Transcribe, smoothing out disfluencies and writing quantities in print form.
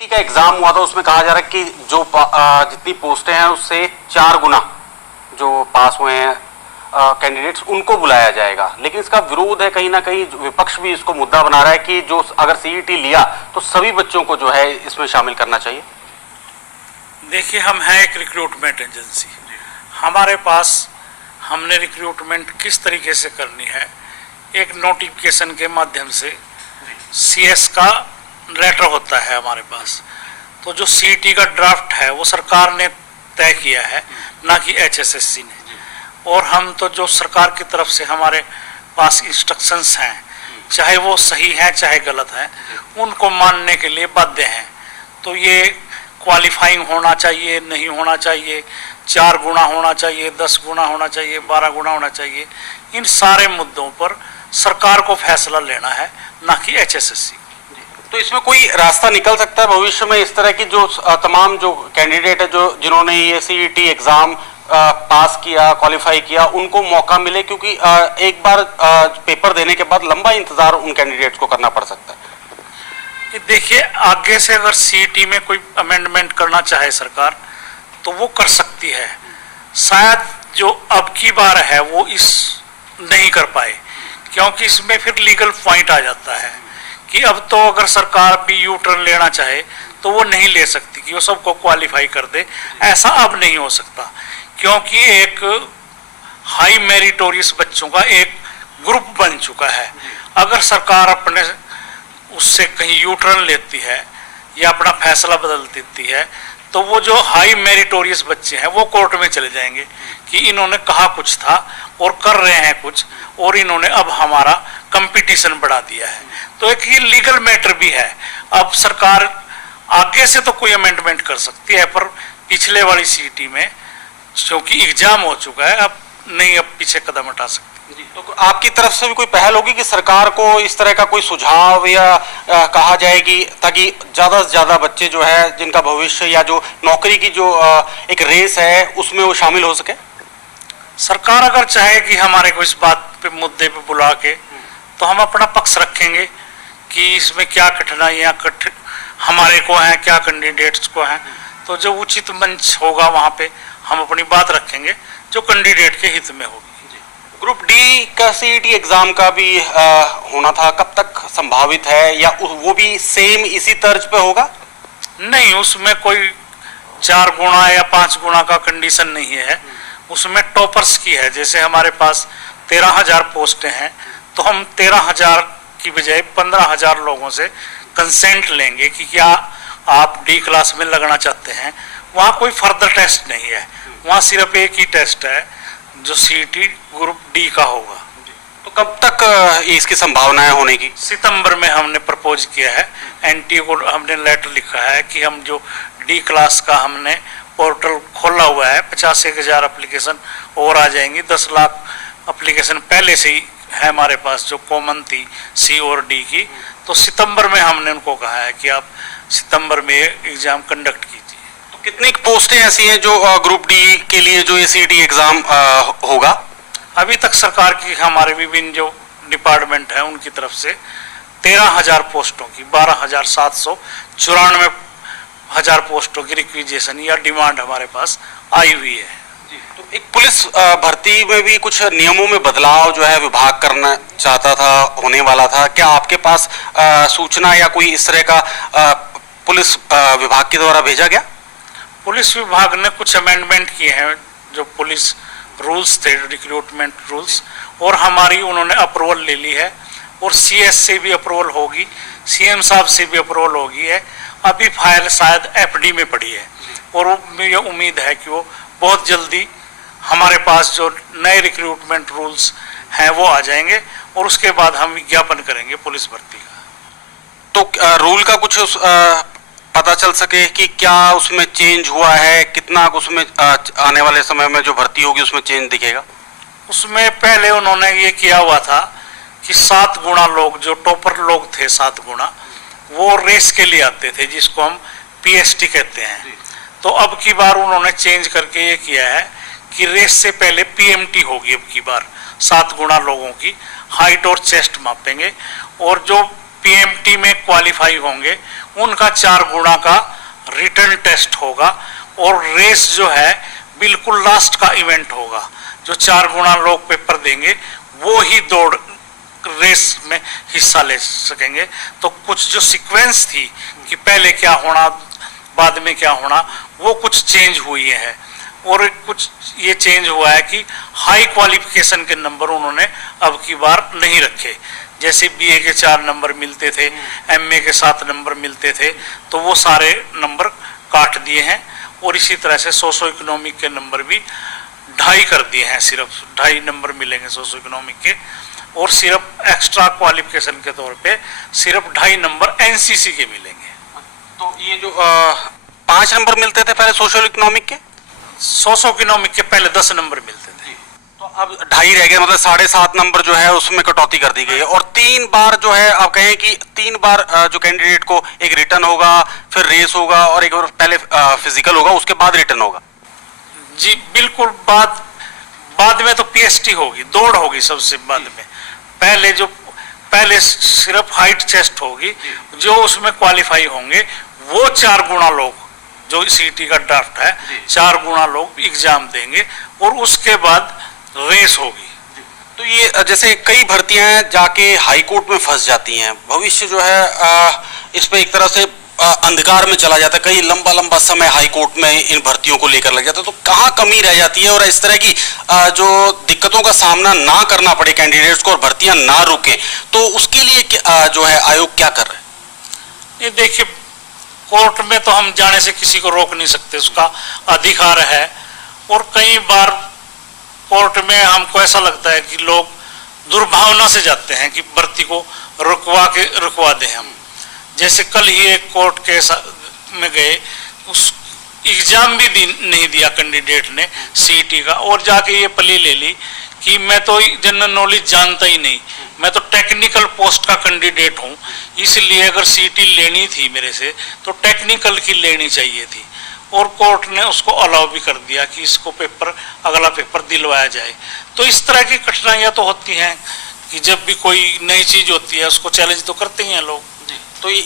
का एग्जाम हुआ था उसमें कहा जा रहा है कि जो जितनी पोस्टें हैं उससे 4 गुना जो पास हुए हैं कैंडिडेट्स उनको बुलाया जाएगा, लेकिन इसका विरोध है कहीं ना कहीं। विपक्ष भी इसको मुद्दा बना रहा है कि जो अगर सीईटी लिया तो सभी बच्चों को जो है इसमें शामिल करना चाहिए। देखिए, हम हैं एक रिक्रूटमेंट एजेंसी। हमारे पास हमने रिक्रूटमेंट किस तरीके से करनी है, एक नोटिफिकेशन के माध्यम से सीएस का लेटर होता है हमारे पास। तो जो सीईटी का ड्राफ्ट है वो सरकार ने तय किया है, ना कि एचएसएससी ने। और हम तो जो सरकार की तरफ से हमारे पास इंस्ट्रक्शंस हैं, चाहे वो सही हैं चाहे गलत हैं, उनको मानने के लिए बाध्य हैं। तो ये क्वालिफाइंग होना चाहिए, नहीं होना चाहिए, 4 गुना होना चाहिए, 10 गुना होना चाहिए, 12 गुना होना चाहिए, इन सारे मुद्दों पर सरकार को फैसला लेना है, ना कि एचएसएससी। तो इसमें कोई रास्ता निकल सकता है भविष्य में इस तरह की जो तमाम जो कैंडिडेट है जो जिन्होंने ये सीईटी एग्जाम पास किया, क्वालिफाई किया, उनको मौका मिले, क्योंकि एक बार पेपर देने के बाद लंबा इंतजार उन कैंडिडेट्स को करना पड़ सकता है। देखिए, आगे से अगर सीईटी में कोई अमेंडमेंट करना चाहे सरकार तो वो कर सकती है। शायद जो अब की बार है वो इस नहीं कर पाए, क्योंकि इसमें फिर लीगल पॉइंट आ जाता है कि अब तो अगर सरकार भी यू टर्न लेना चाहे तो वो नहीं ले सकती कि वो सबको क्वालिफाई कर दे। ऐसा अब नहीं हो सकता, क्योंकि एक हाई मेरिटोरियस बच्चों का एक ग्रुप बन चुका है। अगर सरकार अपने उससे कहीं यू टर्न लेती है या अपना फैसला बदल देती है तो वो जो हाई मेरिटोरियस बच्चे हैं वो कोर्ट में चले जाएंगे कि इन्होंने कहा कुछ था और कर रहे हैं कुछ, और इन्होंने अब हमारा कंपटीशन बढ़ा दिया है। तो एक ये लीगल मैटर भी है। अब सरकार आगे से तो कोई अमेंडमेंट कर सकती है, पर पिछले वाली सीईटी में क्योंकि एग्जाम हो चुका है, अब नहीं, अब पीछे कदम हटा सकती। तो आपकी तरफ से भी कोई पहल होगी कि सरकार को इस तरह का कोई सुझाव या कहा जाए कि ताकि ज्यादा से ज्यादा बच्चे जो है जिनका भविष्य या जो नौकरी की जो एक रेस है उसमें वो शामिल हो सके? सरकार अगर चाहे कि हमारे को इस बात पे मुद्दे पे बुला के, तो हम अपना पक्ष रखेंगे कि इसमें क्या कठिनाइयाँ हमारे को हैं, क्या कैंडिडेट्स को हैं। तो जो उचित मंच होगा वहाँ पे हम अपनी बात रखेंगे जो कैंडिडेट के हित में होगी। ग्रुप डी का सीईटी एग्जाम का भी होना था, कब तक संभावित है, या वो भी सेम इसी तर्ज पे होगा? नहीं, उसमें कोई 4 गुना या 5 गुना का कंडीशन नहीं है। उसमें टॉपर्स की है। जैसे हमारे पास 13,000 पोस्टें हैं तो हम 13,000 की बजाय 15,000 लोगों से कंसेंट लेंगे कि क्या आप डी क्लास में लगना चाहते हैं। वहाँ कोई फर्दर टेस्ट नहीं है, वहाँ सिर्फ एक ही टेस्ट है जो सीईटी ग्रुप डी का होगा। तो कब तक इसकी संभावना है होने की? सितंबर में हमने प्रपोज किया है, एनटीए को हमने लेटर लिखा है कि हम जो डी क्लास का हमने पोर्टल खोला हुआ है, 85,000 एप्लीकेशन और आ जाएंगी। 10 लाख एप्लीकेशन पहले से ही है हमारे पास जो कॉमन थी सी और डी की। तो सितंबर में हमने उनको कहा है कि आप सितंबर में एग्जाम कंडक्ट कीजिए। तो कितनी पोस्टें ऐसी हैं जो ग्रुप डी के लिए जो ये सीईटी एग्जाम होगा? अभी तक सरकार की हमारे विभिन्न जो डिपार्टमेंट है उनकी तरफ से 13,000 पोस्टों की 12,794 पोस्टों की रिक्विजेशन या डिमांड हमारे पास आई हुई है। तो एक पुलिस भर्ती में भी कुछ नियमों में बदलाव जो है विभाग करना चाहता था, होने वाला था। क्या आपके पास सूचना या कोई इस तरह का पुलिस विभाग के द्वारा भेजा गया? पुलिस विभाग ने कुछ अमेंडमेंट किए हैं जो पुलिस रूल्स थे, रिक्रूटमेंट रूल्स, और हमारी उन्होंने अप्रूवल ले ली है। और सीएस से भी अप्रूवल होगी, सीएम साहब से भी अप्रूवल होगी है। अभी फाइल शायद एफडी में पड़ी है और मुझे उम्मीद है कि वो बहुत जल्दी हमारे पास जो नए रिक्रूटमेंट रूल्स हैं वो आ जाएंगे और उसके बाद हम विज्ञापन करेंगे पुलिस भर्ती का। तो रूल का कुछ पता चल सके कि क्या उसमें चेंज हुआ है, कितना उसमें आने वाले समय में जो भर्ती होगी उसमें चेंज दिखेगा? उसमें पहले उन्होंने ये किया हुआ था कि 7 गुना लोग जो टॉपर लोग थे 7 गुना वो रेस के लिए आते थे, जिसको हम पीएसटी कहते हैं। तो अब की बार उन्होंने चेंज करके ये किया है कि रेस से पहले पीएमटी होगी। अब की बार 7 गुना लोगों की हाइट और चेस्ट मापेंगे, और जो पीएमटी में क्वालिफाई होंगे उनका 4 गुना का रिटर्न टेस्ट होगा, और रेस जो है बिल्कुल लास्ट का इवेंट होगा। जो 4 गुना लोग पेपर देंगे वो ही दौड़ रेस में हिस्सा ले सकेंगे। तो कुछ जो सीक्वेंस थी कि पहले क्या होना बाद में क्या होना, वो कुछ चेंज हुई है। और कुछ ये चेंज हुआ है कि हाई क्वालिफिकेशन के नंबर उन्होंने अब की बार नहीं रखे। जैसे बीए के 4 नंबर मिलते थे, एमए के 7 नंबर मिलते थे, तो वो सारे नंबर काट दिए हैं। और इसी तरह से सोशो इकोनॉमिक के नंबर भी 2.5 कर दिए हैं, सिर्फ 2.5 नंबर मिलेंगे सोशो इकोनॉमिक के। और सिर्फ एक्स्ट्रा क्वालिफिकेशन के तौर पे सिर्फ 2.5 नंबर एनसीसी के मिलेंगे। तो ये जो 5 नंबर मिलते थे पहले सोशल इकोनॉमिक के, सोशो इकोनॉमिक के पहले 10 नंबर मिलते थे, तो अब 2.5 रह गए, मतलब 7.5 नंबर जो है उसमें कटौती कर दी गई है। और 3 बार जो है आप कहें कि 3 बार जो कैंडिडेट को एक रिटर्न होगा, फिर रेस होगा, और एक बार पहले फिजिकल होगा, उसके बाद रिटर्न होगा। जी बिल्कुल। बाद में तो पीएसटी होगी, दौड़ होगी सबसे बाद में। पहले सिर्फ हाइट चेस्ट होगी, जो उसमें क्वालिफाई होंगे वो 4 गुना लोग, जो सीटी का ड्राफ्ट है 4 गुना लोग एग्जाम देंगे, और उसके बाद रेस होगी। तो ये जैसे कई भर्तियां जाके हाई कोर्ट में फंस जाती हैं, भविष्य जो है इस पे एक तरह से अंधकार में चला जाता है, कई लंबा समय हाई कोर्ट में इन भर्तियों को लेकर लग जाता है, तो कहाँ कमी रह जाती है? और इस तरह की जो दिक्कतों का सामना ना करना पड़े कैंडिडेट्स को और भर्तियां ना रुकें, तो उसके लिए जो है आयोग क्या कर रहे हैं? ये देखिए, कोर्ट में तो हम जाने से किसी को रोक नहीं सकते, उसका अधिकार है। और कई बार कोर्ट में हमको ऐसा लगता है कि लोग दुर्भावना से जाते हैं कि भर्ती को रुकवा दें हम। जैसे कल ही एक कोर्ट केस में गए, उस एग्जाम भी नहीं दिया कैंडिडेट ने सीईटी का, और जाके ये प्ले ले ली कि मैं तो जनरल नॉलेज जानता ही नहीं, मैं तो टेक्निकल पोस्ट का कैंडिडेट हूँ, इसलिए अगर सीईटी लेनी थी मेरे से तो टेक्निकल की लेनी चाहिए थी। और कोर्ट ने उसको अलाउ भी कर दिया कि इसको अगला पेपर दिलवाया जाए। तो इस तरह की कठिनाइयाँ तो होती हैं कि जब भी कोई नई चीज होती है उसको चैलेंज तो करते ही हैं लोग। तो ये